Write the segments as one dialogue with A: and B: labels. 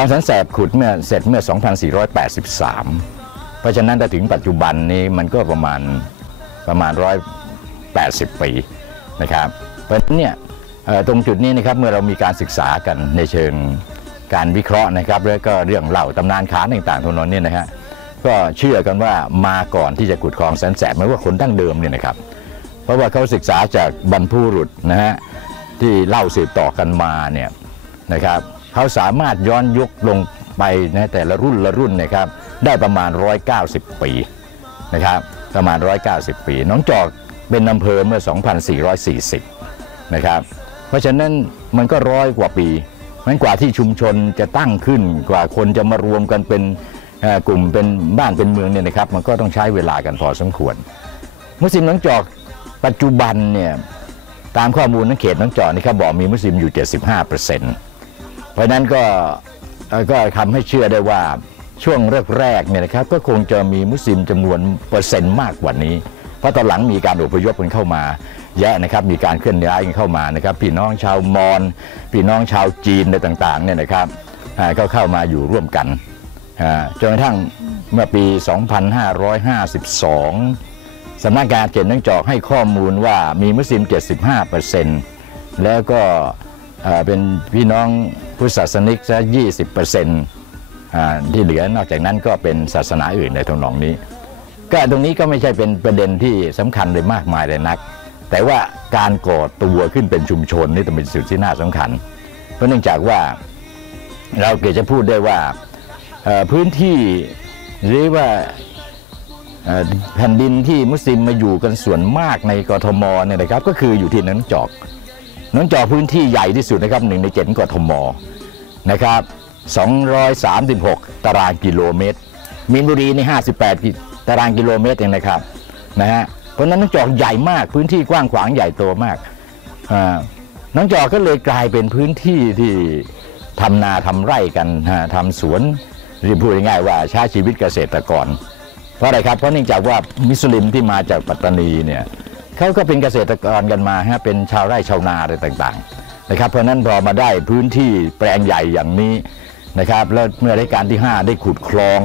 A: คลองแสนแสบขุดเมื่อเสร็จเมื่อ 2483 เพราะฉะนั้นถ้าถึงปัจจุบันนี้มันก็ประมาณประมาณ 180 ปีนะครับ เพราะฉะนั้นเนี่ยตรงจุดนี้นะครับเมื่อเรามีการศึกษากันในเชิงการวิเคราะห์นะครับ แล้วก็เรื่องเล่าตำนานขานต่างๆทั้งนั้นเนี่ยนะฮะก็เชื่อกันว่ามาก่อนที่จะขุดคลองแสนแสบไม่ว่าคนดั้งเดิมเนี่ยนะครับ เพราะว่าเขาศึกษาจากบรรพุรุษนะฮะที่เล่าสืบต่อกันมาเนี่ยนะครับ เขาสามารถย้อนยุคลงไปนะแต่ละรุ่นละรุ่นนะครับ ได้ประมาณ 190 ปีนะครับประมาณ 190 ปี น้องจอกเป็นอำเภอเมื่อ 2440 นะครับ เพราะฉะนั้นมันก็ร้อยกว่าปีมันกว่าที่ชุมชนจะตั้งขึ้นกว่าคนจะมารวมกันเป็นกลุ่มเป็นบ้านเป็นเมืองเนี่ยนะครับ มันก็ต้องใช้เวลากันพอสมควร มุสลิมน้องจอกปัจจุบันเนี่ยตามข้อมูลนักเขตน้องจอกนี่ครับบอกมีมุสลิมอยู่ 75%เพราะฉะนั้นก็ก็ทำให้เชื่อได้ว่าช่วงแรกๆเนี่ยนะครับก็คงจะมีมุสลิมจำนวนเปอร์เซ็นต์มากกว่านี้ เพราะตอนหลังมีการอพยพกันเข้ามาแยะนะครับมีการเคลื่อนย้ายกันเข้ามานะครับพี่น้องชาวมอญพี่น้องชาวจีนอะไรต่างๆเนี่ยนะครับก็เข้ามาอยู่ร่วมกันจนกระทั่งเมื่อปี 2552 สำนักงานเขตน้องจอกให้ข้อมูลว่ามีมุสลิม 75%แล้วก็ เป็นพี่น้องพุทธศาสนิกซะ20%อ่าที่เหลือนอกจากนั้นก็เป็นศาสนาอื่นในทางนองนี้ ก็ตรงนี้ก็ไม่ใช่เป็นประเด็นที่สำคัญเลยมากมายเลยนัก แต่ว่าการก่อตัวขึ้นเป็นชุมชนนี่ต้องเป็นสิ่งที่น่าสำคัญ เพราะเนื่องจากว่าเราเกิดจะพูดได้ว่าพื้นที่หรือว่าแผ่นดินที่มุสลิมมาอยู่กันส่วนมากในกรทมเนี่ยนะครับ ก็คืออยู่ที่น้องจอก น้องจอพื้นที่ใหญ่ที่สุดนะครับหนึ่งในเจ็ดกทมนะครับ236 ตารางกิโลเมตร มีนบุรีใน58 ตารางกิโลเมตรเองนะครับนะฮะเพราะนั้นน้องจอกใหญ่มากพื้นที่กว้างขวางใหญ่โตมากอ่าน้องจอกก็เลยกลายเป็นพื้นที่ที่ทำนาทำไร่กันฮะทำสวนหรือพูดง่ายๆว่าใช้ชีวิตเกษตรกร เพราะอะไรครับเพราะเนื่องจากว่ามิสลิมที่มาจากปัตตานีเนี่ย เขาก็เป็นเกษตรกรกันมาฮะเป็นชาวไร่ชาวนาอะไรต่างๆนะครับเพราะนั้นพอมาได้พื้นที่แปลงใหญ่อย่างนี้นะครับแล้วเมื่อรัชกาลที่ 5 ได้ขุดคลอง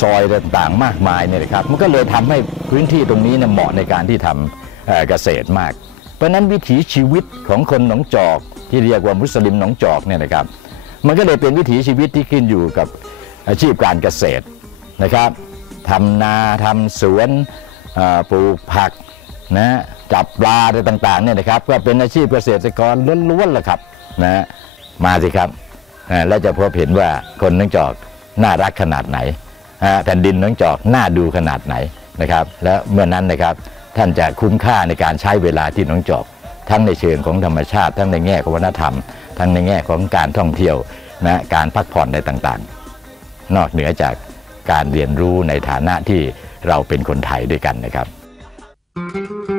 A: ซอยต่างๆ มากมายเนี่ยนะครับมันก็เลยทำให้พื้นที่ตรงนี้เนี่ยเหมาะในการที่ทำเอ่อเกษตรมาก เพราะนั้นวิถีชีวิตของคนหนองจอก ที่เรียกว่ามุสลิมหนองจอกเนี่ยนะครับ มันก็เลยเป็นวิถีชีวิตที่ขึ้นอยู่กับอาชีพการเกษตรนะครับทำนาทำสวนปลูกผัก นะจับปลาอะไรต่างๆเนี่ยนะครับก็เป็นอาชีพเกษตรกรล้วนๆแหละครับนะมาสิครับอ่าแล้วจะพบเห็นว่าคนน้องจอกน่ารักขนาดไหนแผ่นดินน้องจอกน่าดูขนาดไหนนะครับ แล้วเมื่อนั้นนะครับท่านจะคุ้มค่าในการใช้เวลาที่น้องจอก ทั้งในเชิงของธรรมชาติ ทั้งในแง่ของวัฒนธรรม ทั้งในแง่ของการท่องเที่ยวนะการพักผ่อนในต่างๆ นอกเหนือจากการเรียนรู้ในฐานะที่เราเป็นคนไทยด้วยกันนะครับ
B: ท่า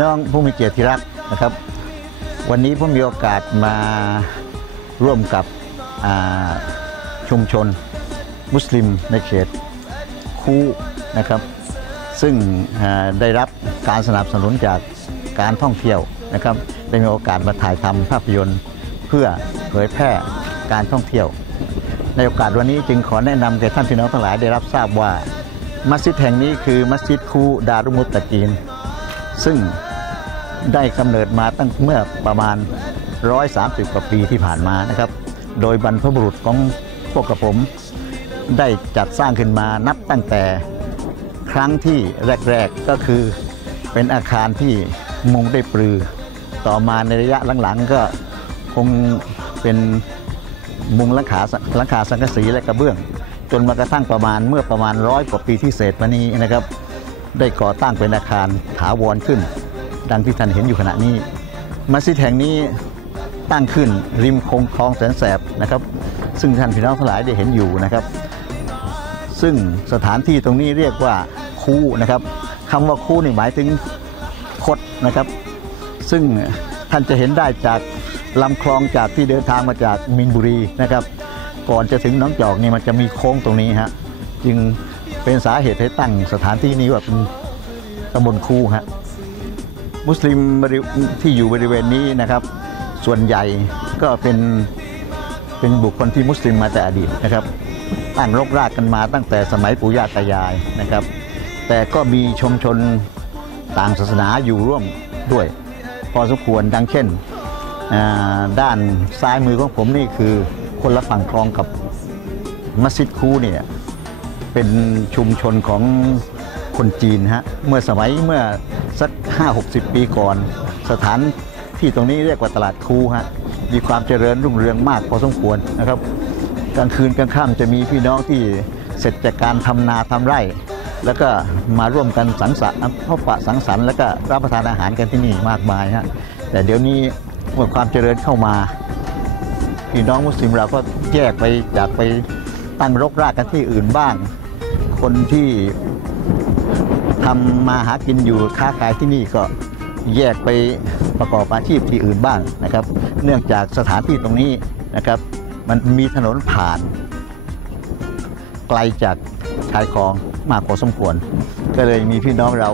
B: น้องผู้มีเกียรติรักนะครับ วันนี้ผมมีโอกาสมาร่วมกับชุมชน มุสลิมในเขตคูนะครับ ซึ่งได้รับการสนับสนุนจากการท่องเที่ยวนะครับ ได้มีโอกาสมาถ่ายทำภาพยนตร์ เพื่อเผยแพร่การท่องเที่ยว ในโอกาสวันนี้จึงขอแนะนำแก่ท่านพี่น้องทั้งหลายได้รับทราบว่ามัสยิดแห่งนี้คือมัสยิดคูดารุมุตตะกีน ซึ่ง ได้กำเนิดมาตั้งเมื่อประมาณ 130 กว่าปีที่ผ่านมานะครับ โดยบรรพบุรุษของพวกกระผม ได้จัดสร้างขึ้นมานับตั้งแต่ครั้งที่แรก ๆก็คือเป็นอาคารที่มุงได้วยปลือ ต่อมาในระยะหลังๆก็คงเป็นมุงหลังคาหลังคาสังกะสีและกระเบื้อง จนมากระทั่งประมาณเมื่อประมาณร้อยกว่าปีที่เศษมานี้นะครับ ได้ก่อตั้งเป็นอาคารถาวรขึ้น ดังที่ท่านเห็นอยู่ขณะนี้ มัสยิดแห่งนี้ตั้งขึ้นริมคงคลองแสนแสบนะครับ ซึ่งท่านพี่น้องทั้งหลายได้เห็นอยู่นะครับ ซึ่งสถานที่ตรงนี้เรียกว่าคูนะครับคำว่าคูนี่หมายถึงคดนะครับ ซึ่งท่านจะเห็นได้จากลำคลองจากที่เดินทางมาจากมินบุรีนะครับ ก่อนจะถึงน้องจอกนี่มันจะมีโค้งตรงนี้ฮะจึงเป็นสาเหตุให้ตั้งสถานที่นี้ว่าเป็นตำบลคูฮะ มุสลิมที่อยู่บริเวณนี้นะครับ ส่วนใหญ่ก็เป็นเป็นบุคคลที่มุสลิมมาแต่อดีตนะครับตั้งรกรากกันมาตั้งแต่สมัยปู่ย่าตายายนะครับ แต่ก็มีชมชนต่างศาสนาอยู่ร่วมด้วย พอสมควรดังเช่น ด้านซ้ายมือของผมนี่คือคนละฝั่งคลองกับมัสยิดคูเนี่ยเป็นชุมชนของ คนจีนฮะเมื่อสมัยเมื่อสัก 5-60 ปีก่อน สถานที่ตรงนี้เรียกว่าตลาดคูฮะมีความเจริญรุ่งเรืองมากพอสมควรนะครับ กลางคืนกลางค่ำจะมีพี่น้องที่เสร็จจากการทำนาทำไร่ แล้วก็มาร่วมกันสังสรรค์พบปะสังสรรค์แล้วก็รับประทานอาหารกันที่นี่มากมายฮะแต่เดี๋ยวนี้เมื่อความเจริญเข้ามา พี่น้องมุสลิมเราก็แยกไปจากไปตั้งรกรากกันที่อื่นบ้าง คนที่ ทำมาหากินอยู่ค้าขายที่นี่ก็แยกไปประกอบอาชีพที่อื่นบ้างนะครับ เนื่องจากสถานที่ตรงนี้นะครับ มันมีถนนผ่าน ไกลจากชายคลองมากพอสมควร ก็เลยมีพี่น้องเรา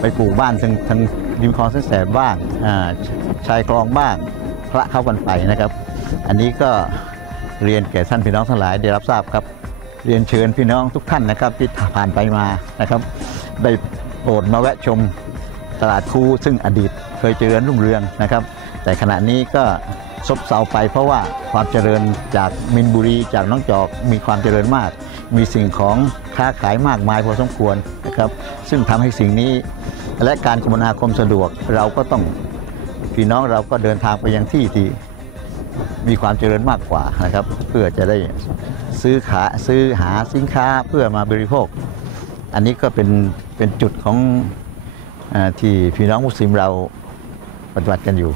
B: ไปปลูกบ้านทางทางริมคลองแสนแสบบ้างชายคลองบ้างพระเข้ากันไปนะครับ อันนี้ก็เรียนแก่ท่านพี่น้องทั้งหลายได้รับทราบครับ เรียนเชิญพี่น้องทุกท่านนะครับที่ผ่านไปมานะครับ ได้โปรดมาแวะชมตลาดคูซึ่งอดีตเคยเจริญรุ่งเรืองนะครับ แต่ขณะนี้ก็ซบเซาไปเพราะว่าความเจริญจากมินบุรีจากน้องจอกมีความเจริญมาก มีสิ่งของค้าขายมากมายพอสมควรนะครับ ซึ่งทำให้สิ่งนี้และการคมนาคมสะดวกเราก็ต้องพี่น้องเราก็เดินทางไปยังที่ที่มีความเจริญมากกว่านะครับ เพื่อจะได้ซื้อขาซื้อหาสินค้าเพื่อมาบริโภค อันนี้ก็เป็นเป็นจุดของอที่พี่น้องมุสลิมเราปฏิบัติกันอยู่